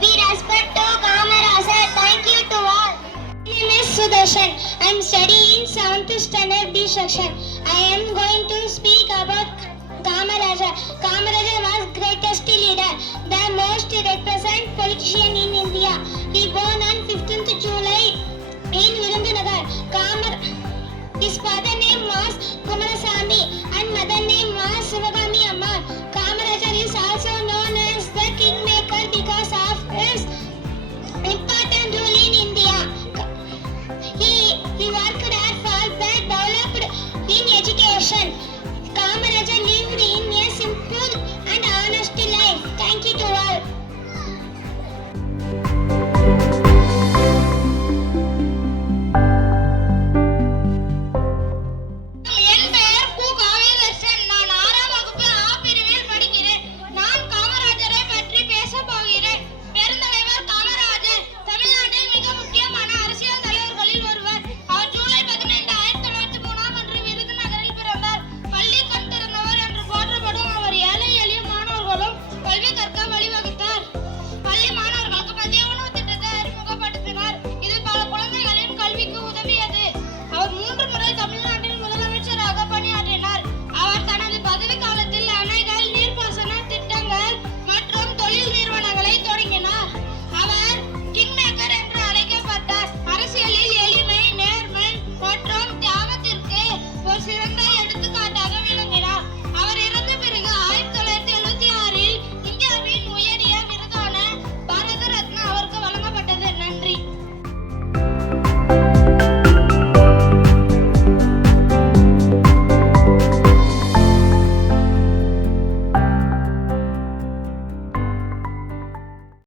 We respect to Kamarajar. Thank you to all. My name is Sudarshan. I am studying 7th standard B section. I am going to speak about Kamarajar. Kamarajar was greatest leader, the most represent politician in India. He born on 5th